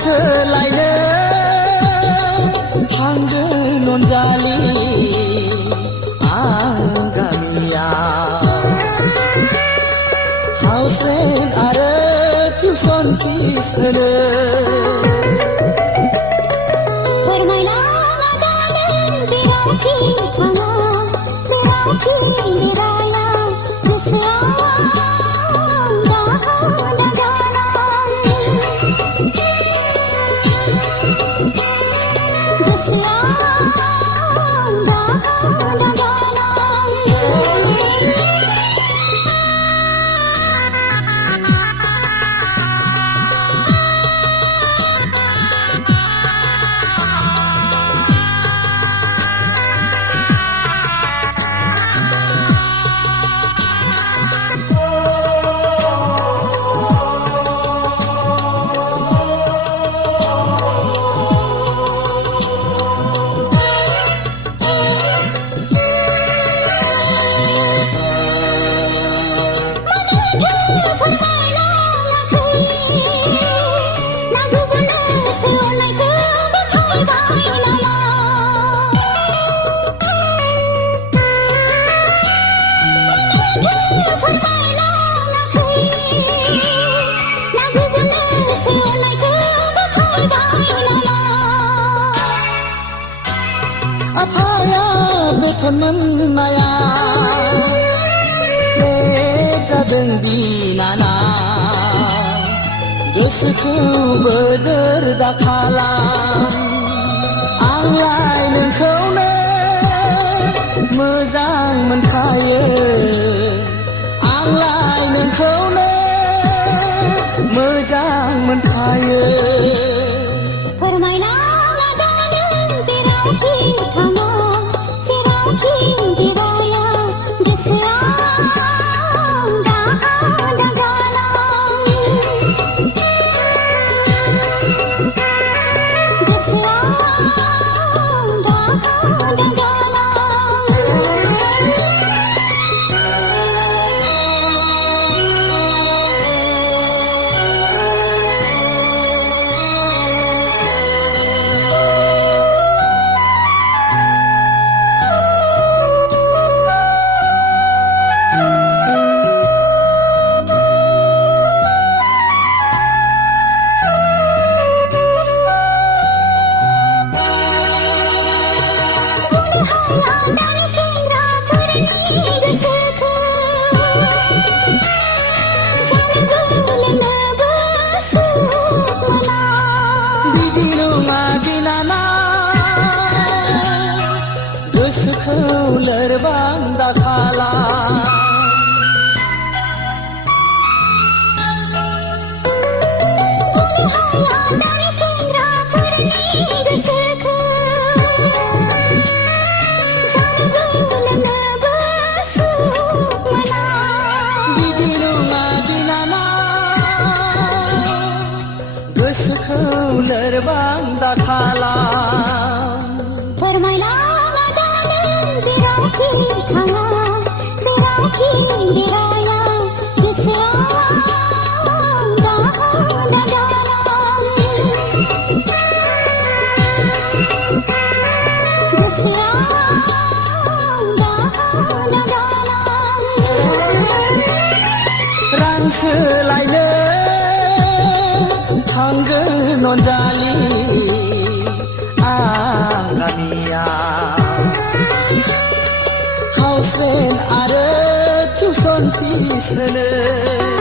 सोलायनो थांगोन अनजालि आं गामियाव हाउस रेन्ट आरो टिउसन फिस होनो फोरमायलांगोन जेरावखि थाङा जेरावखि बेराया गोसोआव आफाया बेथन मोननाया बे जादों बिनानाव गोसोखौ बोदोर दाखालाम आंलाय नोंखौनो मोजां मोनखायो आंलाय नोंखौनो मोजां मोनखायो गोसोखौ लोरबां दाखालाम बिदि नङा बिनानाव गोसोखौ लोरबां दाखालाम जेरावखि थाङा जेरावखि बेराया रां सोलायनो थांगोन अनजालि आं गामियाव हाउस रेन्ट आरो टिउसन फिस होनो